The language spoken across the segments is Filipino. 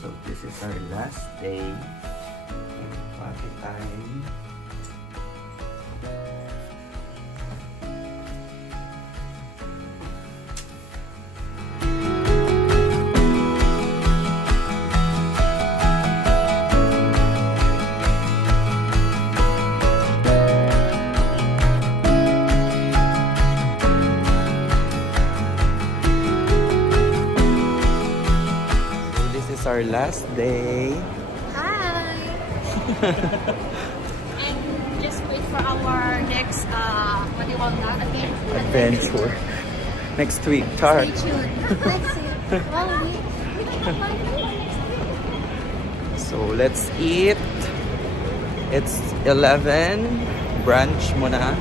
So this is our last day in party time. Our last day. Hi! And just wait for our next, what do you call that? Adventure. Next week, Char. Stay tuned. So let's eat. It's 11. Brunch muna.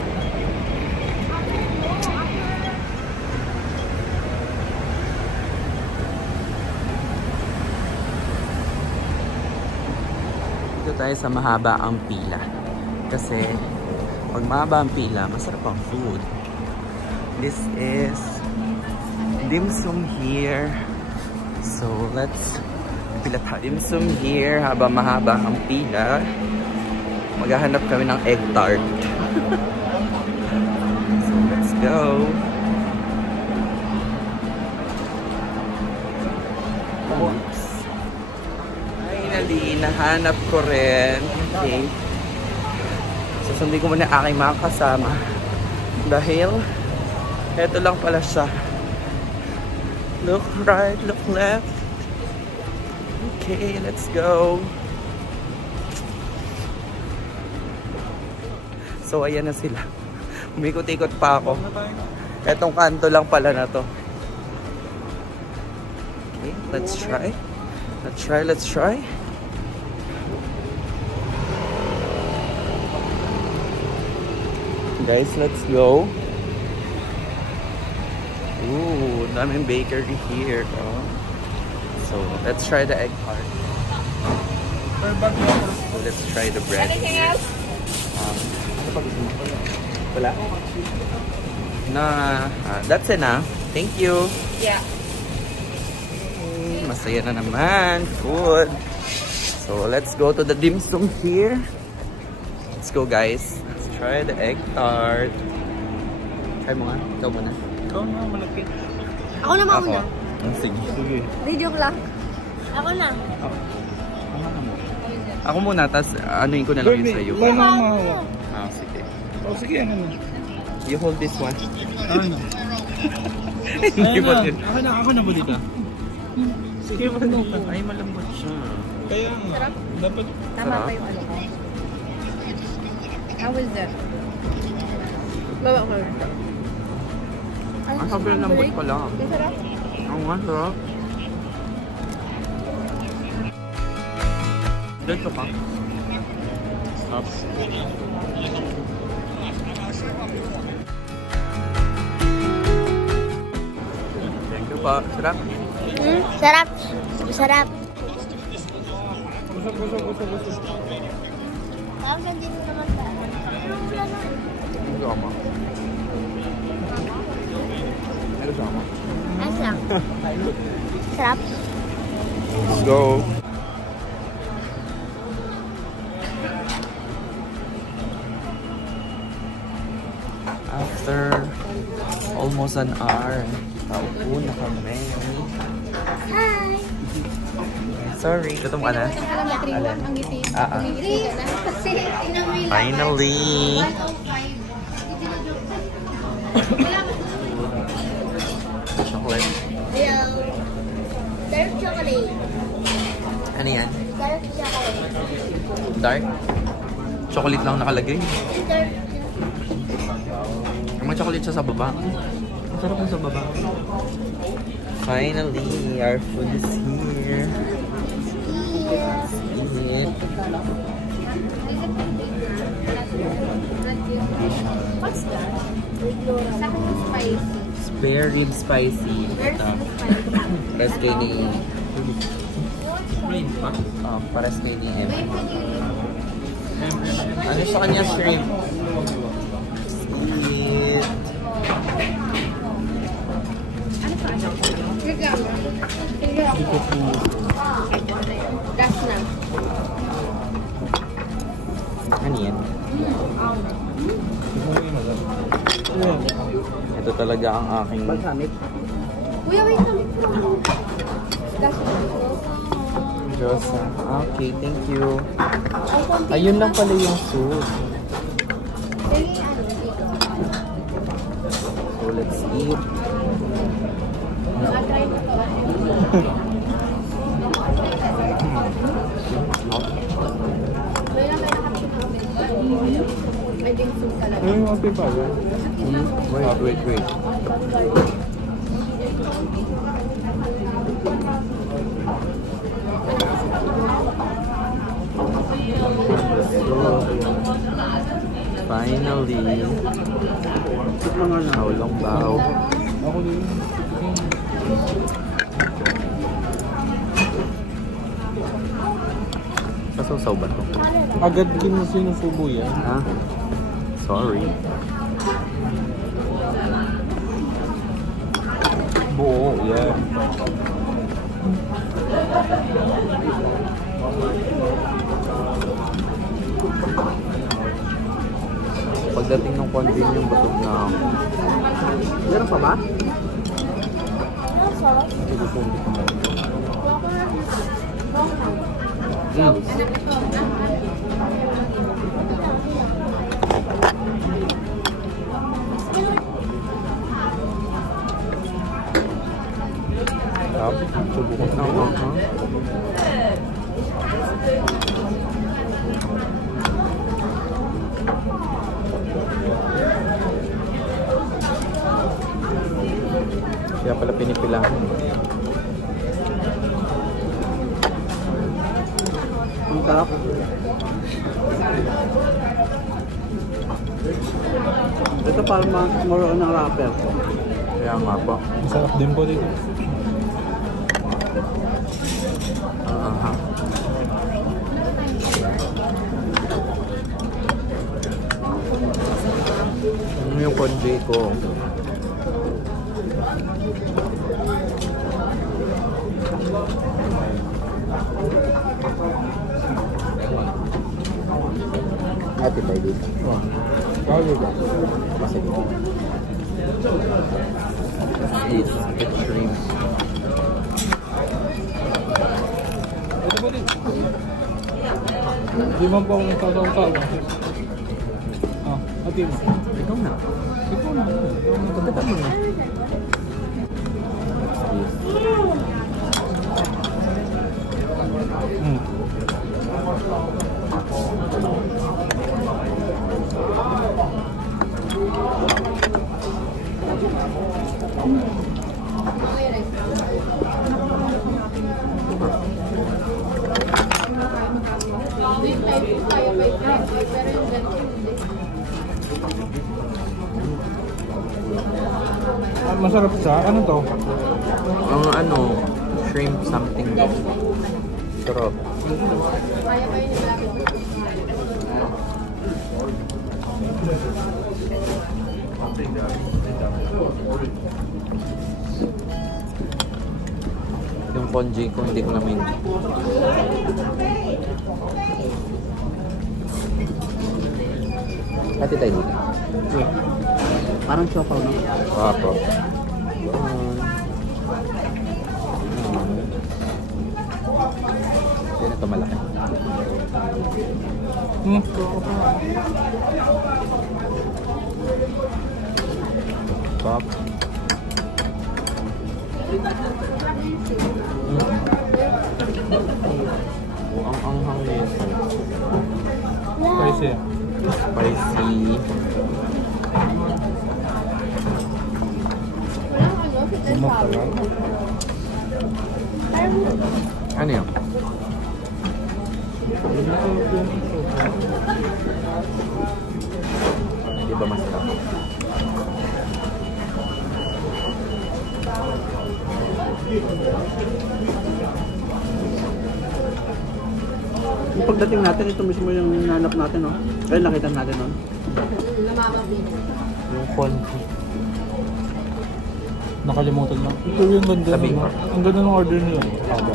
Tayo sa mahaba ang pila kasi pag mahaba ang pila masarap ang food. This is dim sum here, so let's pila tayo dim sum here habang mahaba ang pila. Maghahanap kami ng egg tart. So let's go. Oops. Finally, nahanap ko rin. Okay. Susundin ko muna aking mga kasama. Dahil, eto lang pala siya. Look right, look left. Okay, let's go. So, ayan na sila. Umikot-ikot pa ako. Etong kanto lang pala na to. Okay, let's try. Let's try. Guys, let's go. Ooh, daming bakery here. Oh. So, let's try the egg tart. So, let's try the bread. Anything else? Wala? That's enough. Thank you. Yeah. Masaya na naman. Food. So, let's go to the dim sum here. Let's go, guys. Let's try the egg tart. Try mo nga. Ikaw muna. Ikaw na, malapit. Ako na mauna. Sige. Sige. Video lang. Ako na. Ako muna, tapos anuin ko na lang yun sa'yo. Sige. Oh, sige, ano na. You hold this one. Ano? Hindi ba din? Ako na ba dito? Sige ba din? Ay, malambot siya. Kaya nga. Dapat. Tama pa yung ano ko. How was that? Bawa ko. Ang sobrang lambot pala. Masarap? Ang nga, sarap. Dito pa. Stop. Thank you pa. Sarap? Sarap. Sarap. Busog. Parang nandito naman tayo. Ano sama? Ano sama? Ayos lang. Sarap. Let's go. After almost an hour, paupo na kami. Hi! Sorry, gutom ka na? Alin? Kasi Finally! Chocolate. Hello. Dark chocolate. Ano yan? Dark chocolate. Dark? Chocolate lang nakalagay. Dark. May chocolate siya sa baba. Ang sarap na sa baba. Finally, our food is here. What's that? Sa akin yung spicy. Spare rib spicy. Ito. Pares kay ni... pares kay ni Em. Ano sa kanya shrimp? Sweet. Ano pa? Regalo. talaga ang aking... Balsamic. Kuya, wait lang. Diyosa. Okay, thank you. Ayun lang pala yung soup. So, let's eat. Okay pa ba? Wait. Finally. Naulong bao. Ako din. Kasusaw ba to? Agad din mo sinusubo yan. Ha? Sorry. Buo, yan. Pagdating ng convenience, busog na ako. Meron pa ba? Subukan na ako. Kaya pala pinipilahan. Ang sarap. Ito parang more on ng wrapper. Kaya nga po. Masarap din po dito. Aha. Yung konji ko. Ate tayo dito. Kaya ba? Masig. It's shrimps. Ito po din. Hindi man po akong sasaw-saw. Ate mo. Ikaw na. Ikaw na. Pagkata mo na. Masarap siya. Ano to? Ang ano, shrimp something. Sarap. Yung konji ko hindi ko namin. Ate tayo dito. Parang siopaw, no? Apo. Hindi na ito malaki. Pop. Ang anghang na yun. Spicy. Spicy. Sumak ka lang. Ano yun? Di ba masarap? Yung pagdating natin, ito mismo yung nanap natin, no? Kaya nakita natin, no? Yung konji. Nakalimutan lang. Ito yung ganda. Sabi ko. Ang ganda ng order nila.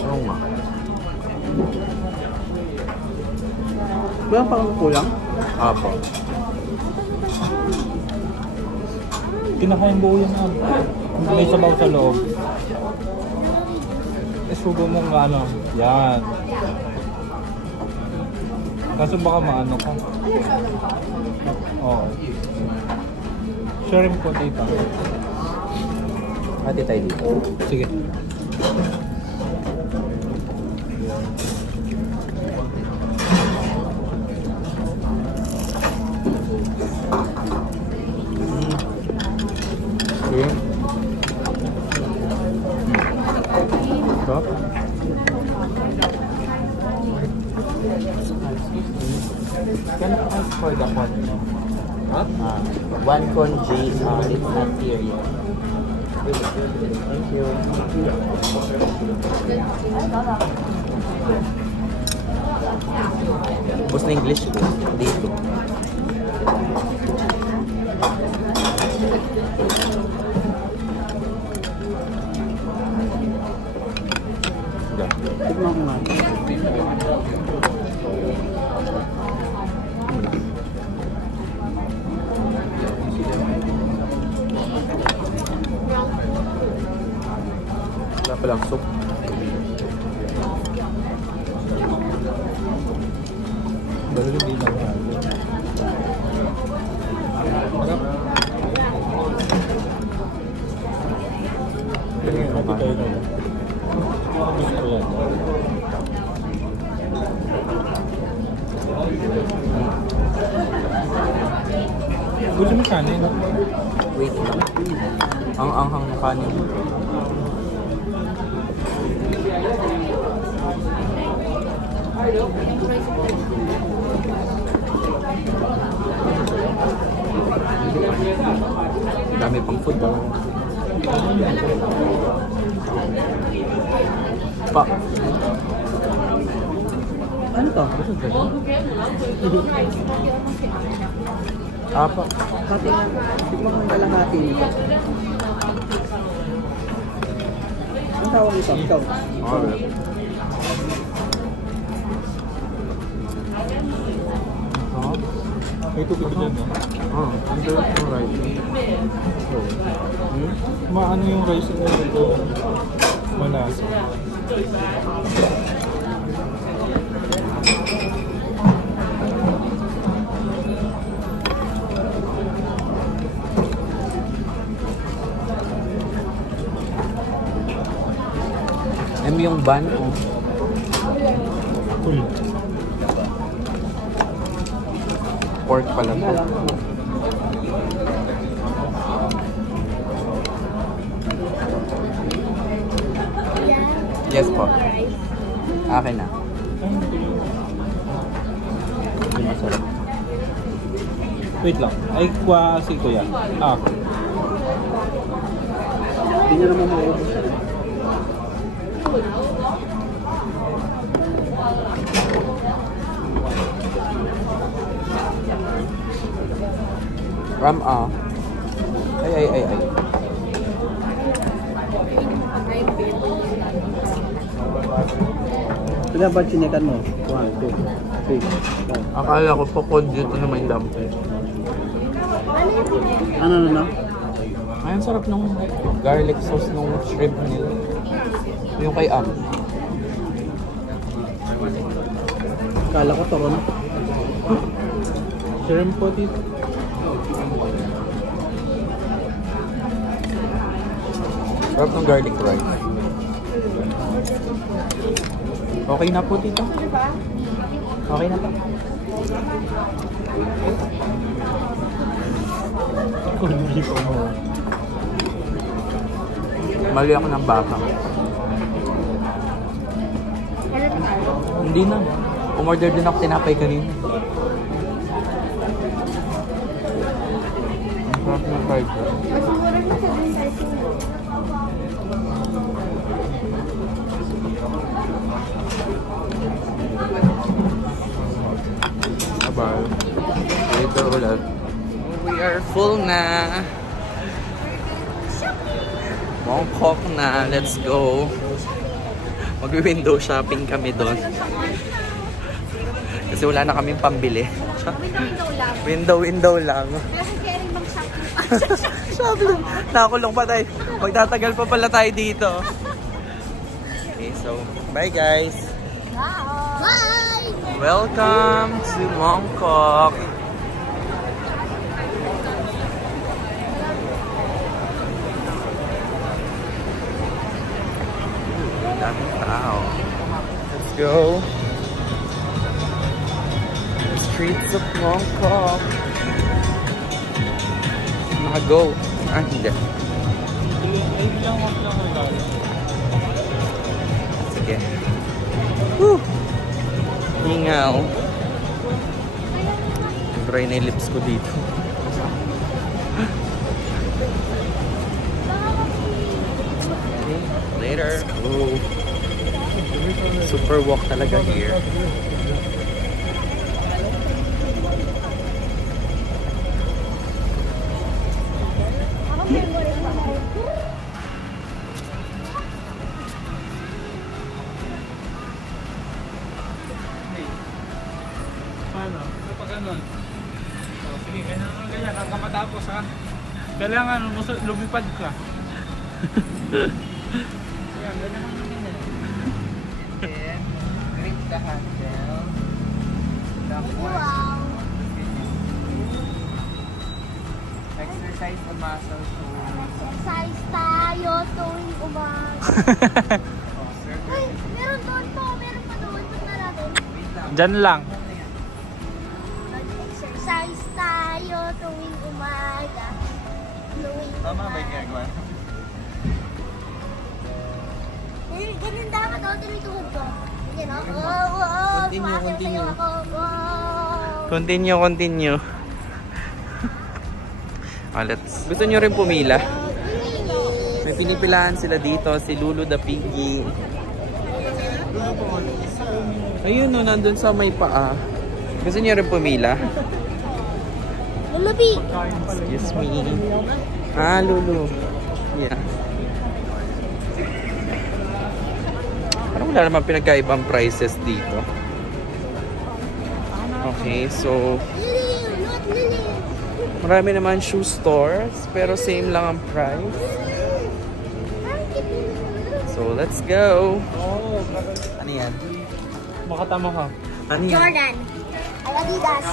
Oo nga. Kaya parang kulang. Apo. Kinakain buo yan ah. May sabaw sa loob. Isugo mo nga ano. Yan. Kaso baka maano ka. Oo. Shrimp potato. Hati tayo dito. Sige. Shrimp. Sarap. Can I ask for the pot? Huh? One congee, it's not here yet. Thank you. Bus na English ko. Dito. Tignan ko nga. Wala palang soup. Dahil hindi lang halo. Harap. Happy tayo na. Gusto ko yan. Gusto mo kanin? Wait lang. Ang anghang na kanin. Dami pang food daw. Pa. Ano to? Apa? Hati nga. Tignan ko ng kalahati nito. Ang tawag nito? Ikaw? Alright. May tubig dyan, no? Ang sarap ng rice. Maano yung rice na ito? Malasa. Yung bun, oh. Cool. Pork pala po. Yes po. Akin na. Yung masarap. Wait lang. Ay, kwa si Kuya. Ah. Hindi nyo naman maubos. Ram ay. Kaya ba sinikan mo? 1, 2, 3, 4. Akala ko po kod dito na may dumpling. Ano na? Ay, ang sarap ng garlic sauce ng shrimp nila. Yung kay Am. Kala ko toron. Shrimp po dito. Sarap ng garlic rice. Okay na po dito. Okay na po. Hindi ko mo. Mali ako ng bata. Hindi na. Umorder din ako tinapay kanina. Ang sarap ng fried rice. Bye. Later ulit. We are full na. Mongkok na. Let's go. Mag-window shopping kami doon. Kasi wala na kaming pambili. Window lang. Window lang. Kasi kaya rin mag-shopping Shopping. Nakakulong pa tayo. Magtatagal pa pala tayo dito. Okay, so bye guys. Bye! Welcome to Mongkok. Daming tao. Let's go. The streets of Mongkok. Naka-go. Ah, hindi. Sige. Woo! Hingaw. Dry na yung lips ko dito. Okay, later. Ooh. Super walk talaga here. Paano? Kapag ganun. O, sige, ganyan. Kakapatapos ha. Kailangan lumipad ka. Yan, ganyan ang ganyan. Then, grip the handle. Wow! Exercise the muscles. Exercise tayo tuwing umaga. Uy, meron doon po. Meron pa doon. Punta natin. Diyan lang. Exercise tayo tuwing umaga. Tama ba yung ginagawa? Ganyan dapat ako tinituhod ko. Yan o. Oo. Continue. Wow. Continue. Gusto nyo rin pumila? May pinipilahan sila dito. Si Lulu the Piggy. Ayun o, nandun sa may paa. Gusto nyo rin pumila? Lulubi. Excuse me. Ah, Lulu. Yeah. Parang wala naman pinagkaibang prices dito. Okay, so marami naman shoe stores, pero same lang ang price. So, let's go. Ano yan? Baka tama ka. Ano yan? Jordan. Adidas.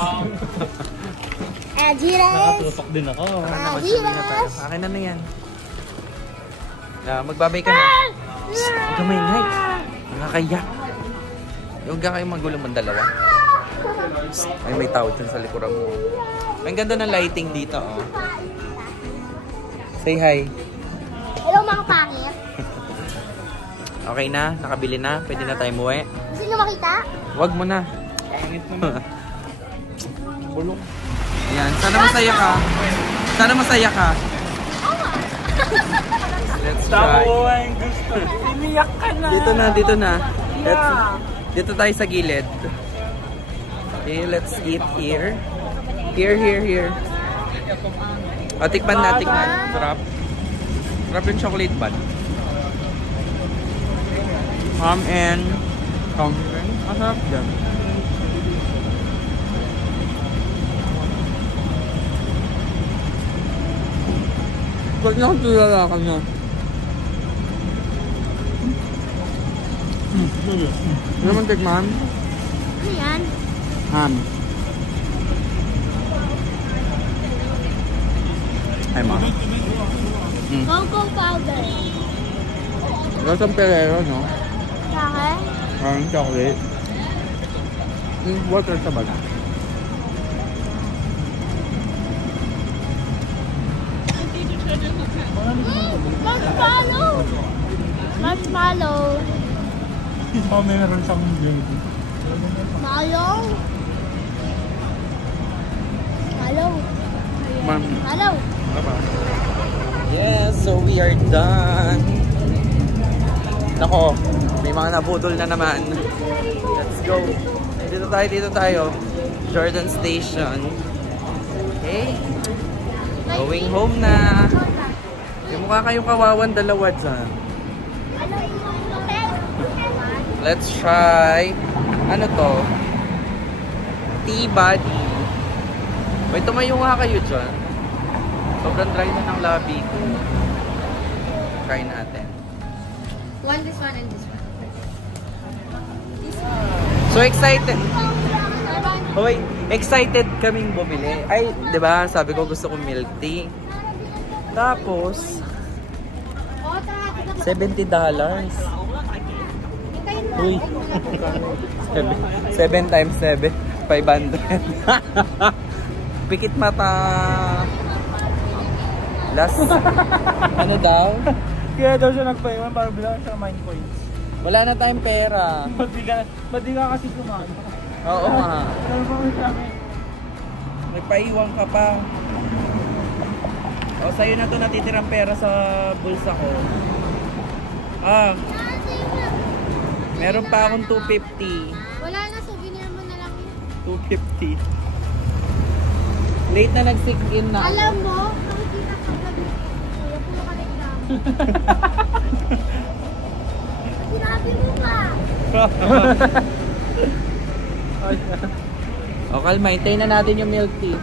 Adidas. Nakatutok din ako. Adidas. Akin na yan. Magbabay ka na. Huwag ka maingay. Nakakaya. Huwag ka kayo magulo mong dalawa. Ay, may tao dyan sa likuran mo. Ang ganda ng lighting dito, oh. Say hi. Hello mga pangit. Okay na? Nakabili na? Pwede na tayo muwi? Gusto nyo makita? Wag mo na. Pangit naman. Bulong. Ayan. Sana masaya ka. Sana masaya ka. Let's try. ang gusto. Umiyak ka na. Dito na. Dito tayo sa gilid. Okay, let's eat here. Here. O, tikman na. Sarap. Sarap yung chocolate bun. Ham and pumpkin. Masarap dyan. Ba't na akong tulala ka na? Ano naman tikman? Ano yan? Ham. Ay, ma. Cocoa powder. Lasang Ferrero, no? Bakit? Parang chocolate. Water sa baga. Marshmallow. Oh, meron siyang jelly. Mallow. Yes, so we are done. Nako, may mga nabudol na naman. Let's go. Dito tayo. Jordan Station. Okay. Going home na. Yung mukha kayong kawawan dalawa dyan. Let's try. Ano to? Tea body. Wait, tumayo nga kayo dyan. Sobrang dry na ng labi ko. Try natin. This one and this one. So excited. Hoy, excited kaming bumili. Ay, 'di ba? Sabi ko gusto kong milk tea. Tapos $70. Uy. 7 times 7, 500. Pikit mata. Last. Ano daw? Kaya daw siya nagpaiwan para bilang siya mine coins. Wala na tayong pera. Ba't di ka kasi kumano? Oo nga. Ano ba ang sabi? May paiwan ka pa. O, sa'yo na to natitirang pera sa bulsa ko. Ah, meron pa akong 250. Wala na, souvenir mo na lang yun. 250. Late na nag-sink in na. Alam mo, nakikita ka gabi. Kuya, puro ka reklamo. Sinabi mo ka. O, kalma. Hintayin na natin yung milk tea.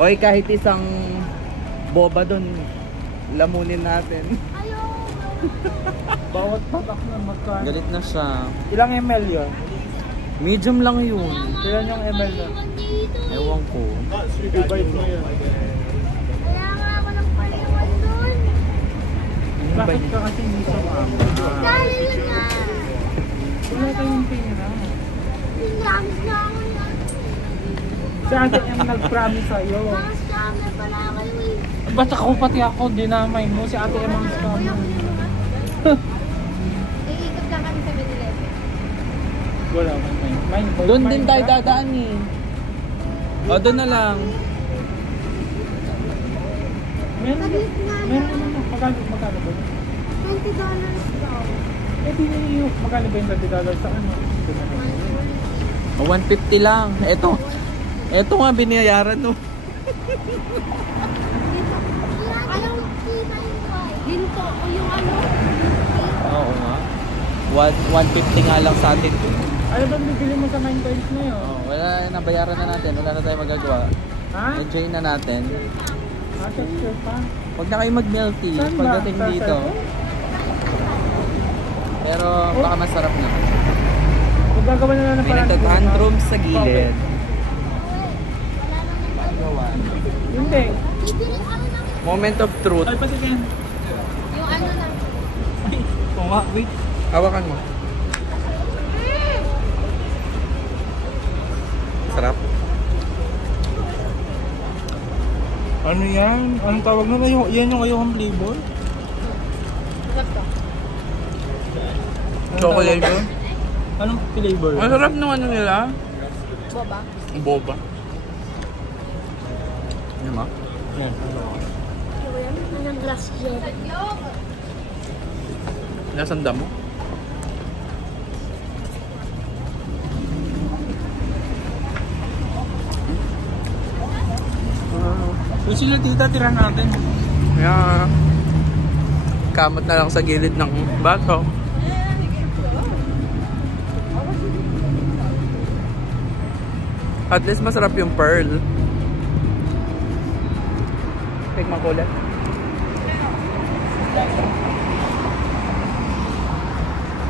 Oy, kahit isang boba dun, lamunin natin. Ayaw. Bawat patak na magkano. Galit na siya. Ilang ml yun? Medium lang yun. Ilan yung ml na? Ewan ko. Divide mo yun. Kaya nga ako nagpaliwan dun. Bakit ka kasi hindi sa mama? Dahil yun nga. Wala kayong pera. Pinamis na ako yan. Si Ate M nag-promise sa'yo. Mga scammer pala kayo eh. Ba't ako pati ako dinamay mo? Si Ate M ang scammer. Iikot lang kami sa 7-Eleven. Wala man mine. Doon din tayo dadaan eh. O, doon na lang. Meron naman. Magkano ba? $20 daw. Eh, di magkano ba yung $20 sa ano? O, 150 lang. Eto nga binayaran no. Ayaw, kita yung ginto o yung ano. Oo nga. 150 nga lang sa atin. Ano ba bibili mo sa 9 coins na yun? Oh, wala na, bayaran na natin. Wala na tayong magagawa. Ha? Enjoy na natin. Sure pa. Huwag na kayo mag-milk tea Saan ba? pagdating Sa dito. Pero baka masarap na. Kung gagawa na lang May nagtatantrum sa gilid. Hindi. Moment of truth. Ay, pasigyan. Yung ano na. Oo nga, wait. Hawakan mo. Sarap. Ano yan? Anong tawag na? Yan yung ayokong flavor? Chocolate yun. Anong flavor? Masarap nung ano nila. Boba. Boba. Ano mo? Yan. Anong glass jelly. Nasaan damo? Yung sila tita, tira natin. Yeah. Kamot na lang sa gilid ng bato. At least masarap yung pearl. Take makulat.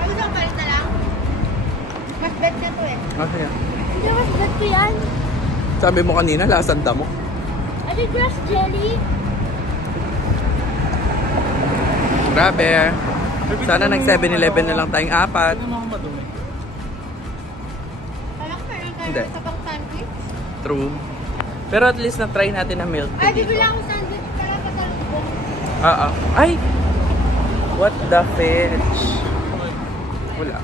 Ano daw, palit na lang? Mas bet na to eh. Okay yan. Hindi, mas bet ko yan. Sabi mo kanina, lasan damo. Ano yung glass jelly? Grabe. Sana nag 7-Eleven na lang tayong apat. Ano mo ako madumi? Alam ko, meron tayo Hindi. sa pang sandwich. True. Pero at least na-try natin ang milk Ay, tea bibili dito. ako sandwich para kasalubong. Ay! What the fetch? Wala.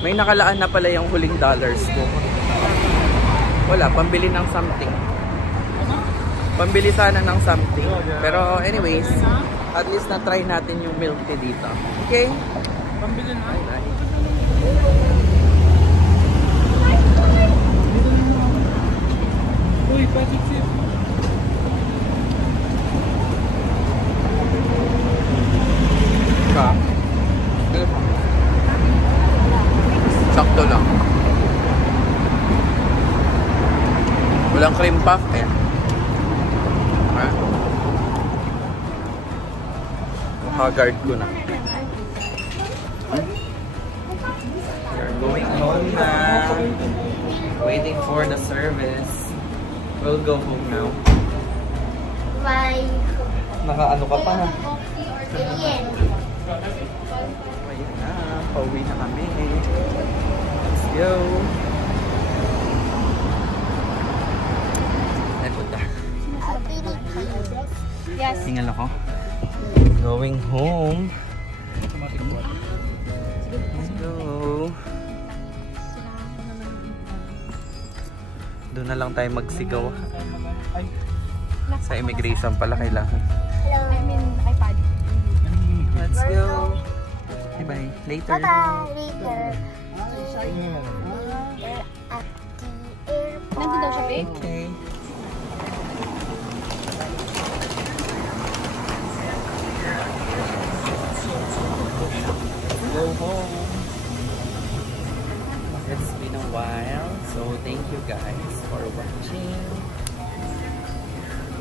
May nakalaan na pala yung huling dollars ko. Wala, pambili ng something. Pambili sana ng something. Pero anyways, at least na-try natin yung milk tea dito. Okay? Pambili na. Ay. Uy, pasit sip. Ka? Sakto lang. Walang cream puff eh. Ha? Naka-guard ko na. We're going home na. Waiting for the service. We'll go home now. Bye. Naka-ano ka pa ha? Alien. Ayun na. Pauwi na kami. Let's go. Yes. Hingal ako. Going home. Let's go. Doon na lang tayo magsigaw. Sa immigration pala kailangan. Hello. I mean, iPad. Let's go. Bye-bye. Later. Bye-bye. Later. Later at the airport. Nandun daw siya, babe? Okay. Go home. It's been a while, so thank you guys for watching.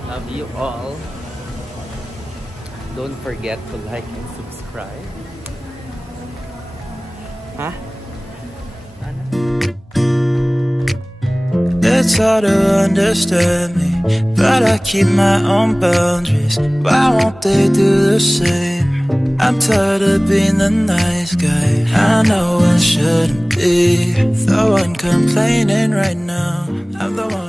Love you all. Don't forget to like and subscribe. Huh? It's hard to understand me, but I keep my own boundaries. Why won't they do the same? I'm tired of being the nice guy. I know I shouldn't be the one complaining right now. I'm the one